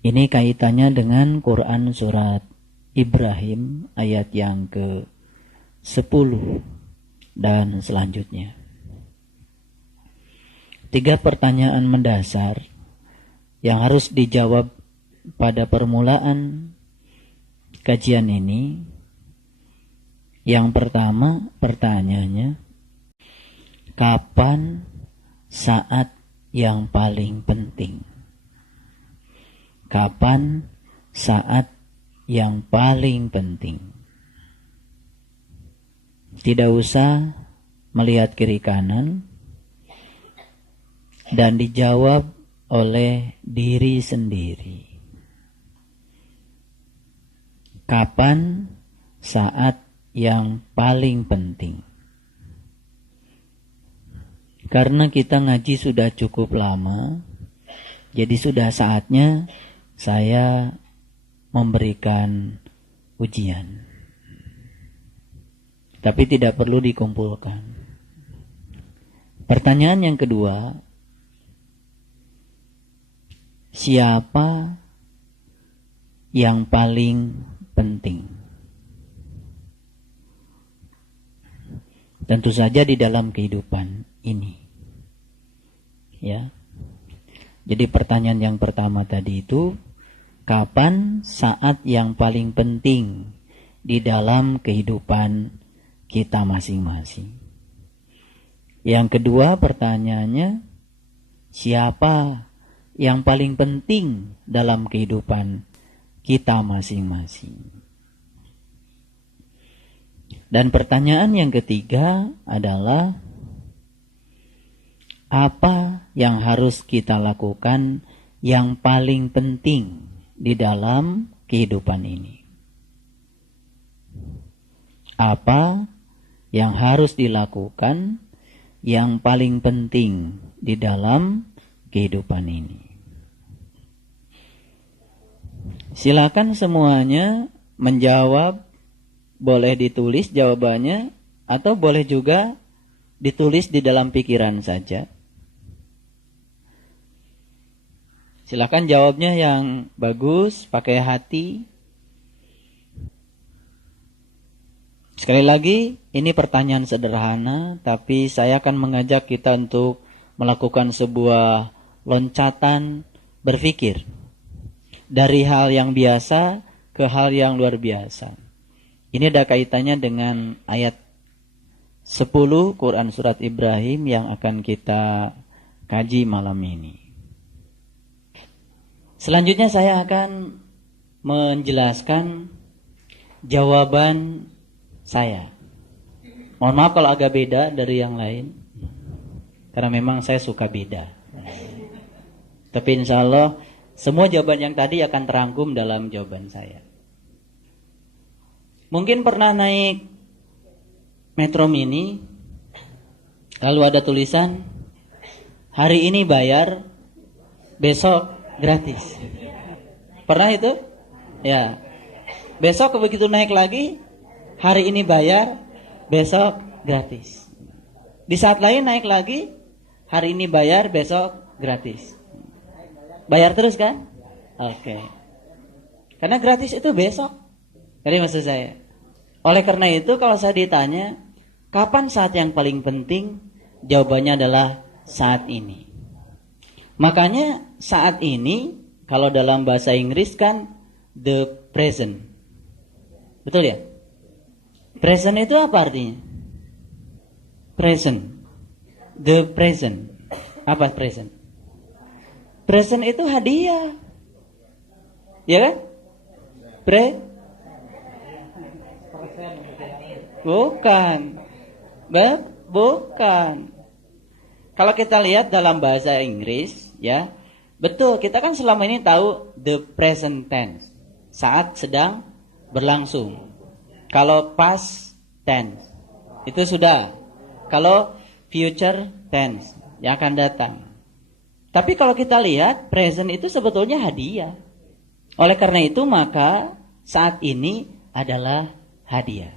Ini kaitannya dengan Quran surat Ibrahim ayat yang ke-10 dan selanjutnya. 3 pertanyaan mendasar yang harus dijawab pada permulaan kajian ini. Yang pertama, pertanyaannya, kapan saat yang paling penting? Kapan saat yang paling penting? Tidak usah melihat kiri kanan dan dijawab oleh diri sendiri. Kapan saat yang paling penting? Karena kita ngaji sudah cukup lama, jadi sudah saatnya saya memberikan ujian. Tapi tidak perlu dikumpulkan. Pertanyaan yang kedua, siapa yang paling penting? Tentu saja di dalam kehidupan ini. Ya. Jadi pertanyaan yang pertama tadi itu, kapan saat yang paling penting di dalam kehidupan kita masing-masing? Yang kedua pertanyaannya, siapa yang paling penting dalam kehidupan kita masing-masing? Dan pertanyaan yang ketiga adalah, apa yang harus kita lakukan yang paling penting di dalam kehidupan ini? Apa yang harus dilakukan yang paling penting di dalam kehidupan ini? Silakan semuanya menjawab, boleh ditulis jawabannya atau boleh juga ditulis di dalam pikiran saja. Silakan jawabnya yang bagus, pakai hati. Sekali lagi, ini pertanyaan sederhana, tapi saya akan mengajak kita untuk melakukan sebuah loncatan berpikir. Dari hal yang biasa ke hal yang luar biasa. Ini ada kaitannya dengan ayat 10 Quran surat Ibrahim yang akan kita kaji malam ini. Selanjutnya saya akan menjelaskan jawaban saya. Mohon maaf kalau agak beda dari yang lain, karena memang saya suka beda. Tapi insya Allah semua jawaban yang tadi akan terangkum dalam jawaban saya. Mungkin pernah naik Metro Mini, lalu ada tulisan, hari ini bayar, besok gratis. Pernah itu? Ya. Besok begitu naik lagi, hari ini bayar, besok gratis. Di saat lain naik lagi, hari ini bayar, besok gratis. Bayar terus kan? Oke. Karena gratis itu besok. Jadi maksud saya. Oleh karena itu kalau saya ditanya, kapan saat yang paling penting? Jawabannya adalah saat ini. Makanya saat ini, kalau dalam bahasa Inggris kan the present. Betul ya? Present itu apa artinya? Present. The present. Apa present? Present itu hadiah. Ya kan? Bukan. Bukan. Kalau kita lihat dalam bahasa Inggris, ya, betul, kita kan selama ini tahu the present tense, saat sedang berlangsung. Kalau past tense, itu sudah. Kalau future tense, yang akan datang. Tapi kalau kita lihat, present itu sebetulnya hadiah. Oleh karena itu, maka saat ini adalah hadiah.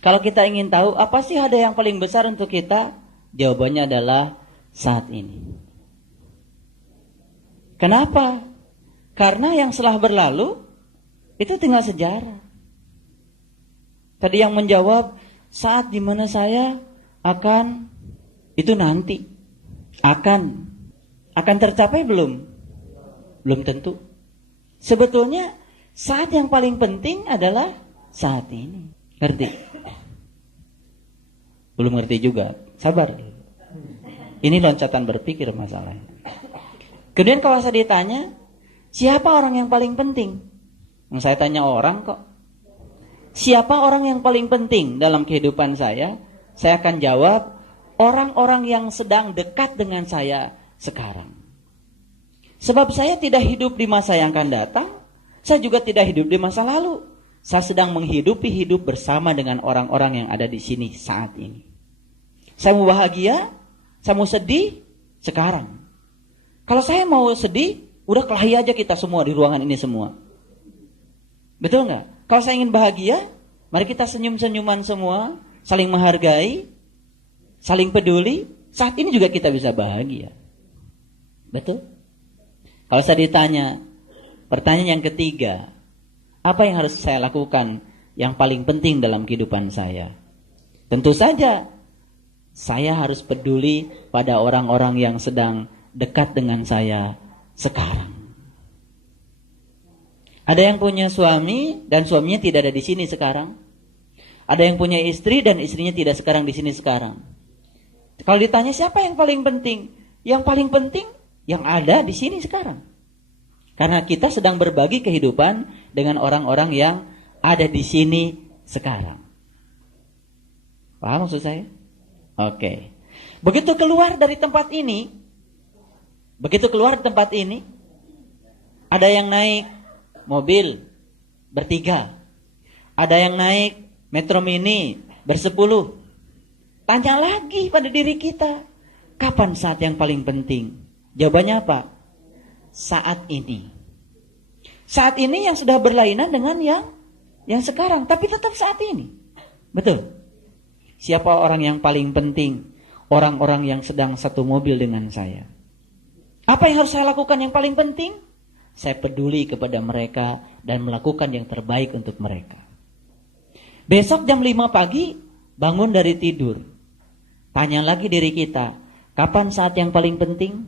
Kalau kita ingin tahu, apa sih hadiah yang paling besar untuk kita? Jawabannya adalah saat ini. Kenapa? Karena yang setelah berlalu itu tinggal sejarah. Tadi yang menjawab saat dimana saya akan, itu nanti akan tercapai belum? Belum tentu. Sebetulnya saat yang paling penting adalah saat ini. Ngerti? Belum ngerti juga. Sabar. Ini loncatan berpikir masalahnya. Kemudian kalau saya ditanya, siapa orang yang paling penting? Yang saya tanya orang kok. Siapa orang yang paling penting dalam kehidupan saya? Saya akan jawab, orang-orang yang sedang dekat dengan saya sekarang. Sebab saya tidak hidup di masa yang akan datang, saya juga tidak hidup di masa lalu. Saya sedang menghidupi hidup bersama dengan orang-orang yang ada di sini saat ini. Saya mau bahagia, saya mau sedih, sekarang. Kalau saya mau sedih, udah kelahi aja kita semua di ruangan ini semua. Betul nggak? Kalau saya ingin bahagia, mari kita senyum-senyuman semua, saling menghargai, saling peduli. Saat ini juga kita bisa bahagia. Betul? Kalau saya ditanya, pertanyaan yang ketiga, apa yang harus saya lakukan yang paling penting dalam kehidupan saya? Tentu saja, saya harus peduli pada orang-orang yang sedang dekat dengan saya sekarang. Ada yang punya suami dan suaminya tidak ada di sini sekarang. Ada yang punya istri dan istrinya tidak sekarang di sini sekarang. Kalau ditanya siapa yang paling penting? Yang paling penting yang ada di sini sekarang. Karena kita sedang berbagi kehidupan dengan orang-orang yang ada di sini sekarang. Paham maksud saya? Oke. Begitu keluar dari tempat ini, ada yang naik mobil bertiga, ada yang naik Metro Mini bersepuluh. Tanya lagi pada diri kita, kapan saat yang paling penting? Jawabannya apa? Saat ini. Saat ini yang sudah berlainan dengan yang sekarang, tapi tetap saat ini. Betul. Siapa orang yang paling penting? Orang-orang yang sedang satu mobil dengan saya. Apa yang harus saya lakukan yang paling penting? Saya peduli kepada mereka dan melakukan yang terbaik untuk mereka. Besok jam 5 pagi bangun dari tidur. Tanya lagi diri kita, kapan saat yang paling penting?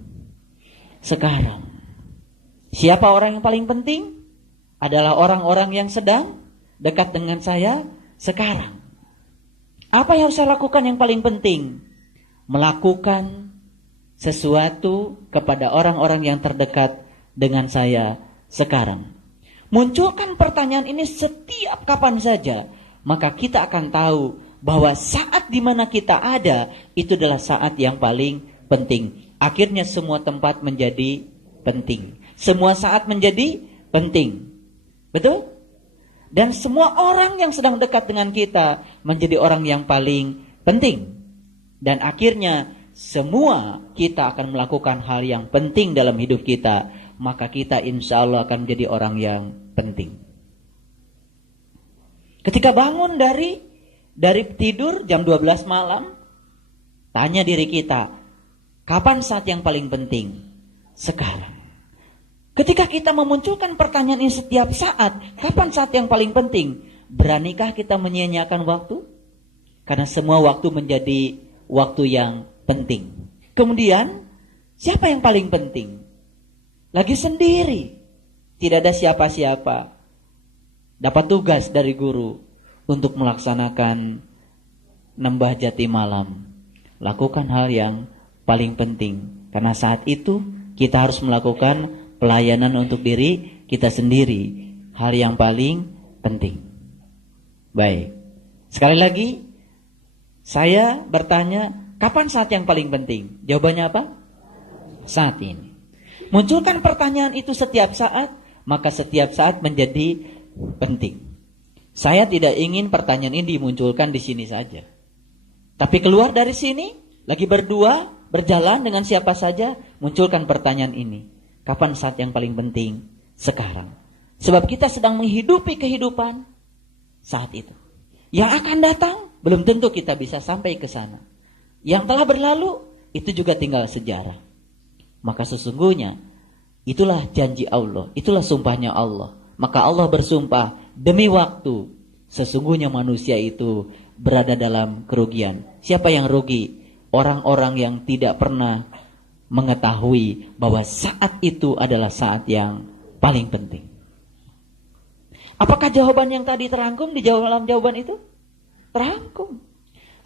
Sekarang. Siapa orang yang paling penting? Adalah orang-orang yang sedang dekat dengan saya sekarang. Apa yang harus saya lakukan yang paling penting? Melakukan sesuatu kepada orang-orang yang terdekat dengan saya sekarang. Munculkan pertanyaan ini setiap kapan saja, maka kita akan tahu bahwa saat di mana kita ada itu adalah saat yang paling penting. Akhirnya semua tempat menjadi penting. Semua saat menjadi penting. Betul? Dan semua orang yang sedang dekat dengan kita menjadi orang yang paling penting. Dan akhirnya semua kita akan melakukan hal yang penting dalam hidup kita. Maka kita insya Allah akan menjadi orang yang penting. Ketika bangun dari tidur jam 12 malam, tanya diri kita, kapan saat yang paling penting? Sekarang. Ketika kita memunculkan pertanyaan ini setiap saat, kapan saat yang paling penting? Beranikah kita menyia-nyiakan waktu? Karena semua waktu menjadi waktu yang penting. Kemudian, siapa yang paling penting? Lagi sendiri, tidak ada siapa-siapa. Dapat tugas dari guru untuk melaksanakan nembah jati malam. Lakukan hal yang paling penting. Karena saat itu kita harus melakukan pelayanan untuk diri kita sendiri. Hal yang paling penting. Baik. Sekali lagi, saya bertanya, kapan saat yang paling penting? Jawabannya apa? Saat ini. Munculkan pertanyaan itu setiap saat, maka setiap saat menjadi penting. Saya tidak ingin pertanyaan ini dimunculkan di sini saja. Tapi keluar dari sini, lagi berdua, berjalan dengan siapa saja, munculkan pertanyaan ini. Kapan saat yang paling penting? Sekarang. Sebab kita sedang menghidupi kehidupan saat itu. Yang akan datang, belum tentu kita bisa sampai ke sana. Yang telah berlalu, itu juga tinggal sejarah. Maka sesungguhnya Itulah janji Allah, itulah sumpahnya Allah. Maka Allah bersumpah, demi waktu, sesungguhnya manusia itu berada dalam kerugian. Siapa yang rugi? Orang-orang yang tidak pernah mengetahui bahwa saat itu adalah saat yang paling penting. Apakah jawaban yang tadi terangkum di dalam jawaban itu? Terangkum.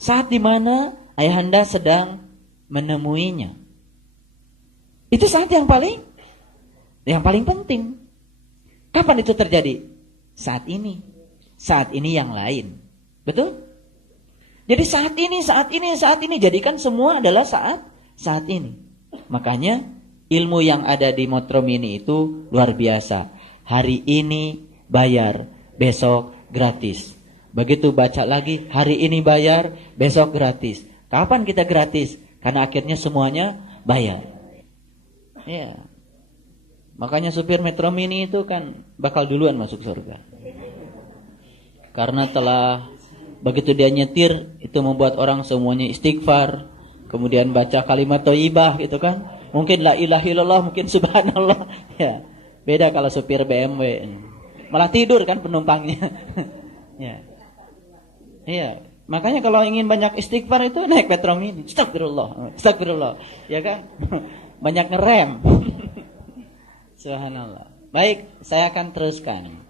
Saat dimana ayahanda sedang menemuinya. Itu saat yang paling penting. Kapan itu terjadi? Saat ini. Saat ini yang lain. Betul? Jadi saat ini. Jadikan semua adalah saat ini. Makanya ilmu yang ada di Metro Mini itu luar biasa. Hari ini bayar, besok gratis. Begitu baca lagi, hari ini bayar, besok gratis. Kapan kita gratis? Karena akhirnya semuanya bayar. Ya. Makanya supir Metro Mini itu kan bakal duluan masuk surga. Karena telah begitu dia nyetir, itu membuat orang semuanya istighfar, kemudian baca kalimat thayyibah gitu kan. Mungkin la ilaha illallah, mungkin subhanallah. Ya. Beda kalau supir BMW. Malah tidur kan penumpangnya. Ya. Iya. Makanya kalau ingin banyak istighfar itu naik Metro Mini. Astagfirullah. Ya kan? Banyak ngerem. Subhanallah. Baik, saya akan teruskan.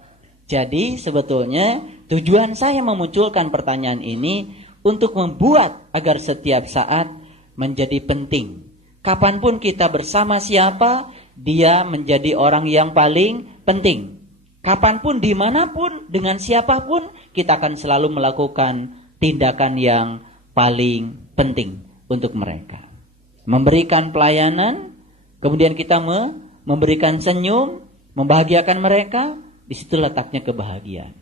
Jadi sebetulnya tujuan saya memunculkan pertanyaan ini untuk membuat agar setiap saat menjadi penting. Kapanpun kita bersama siapa, dia menjadi orang yang paling penting. Kapanpun, dimanapun, dengan siapapun, kita akan selalu melakukan tindakan yang paling penting untuk mereka. Memberikan pelayanan, kemudian kita memberikan senyum, membahagiakan mereka, di situ letaknya kebahagiaan.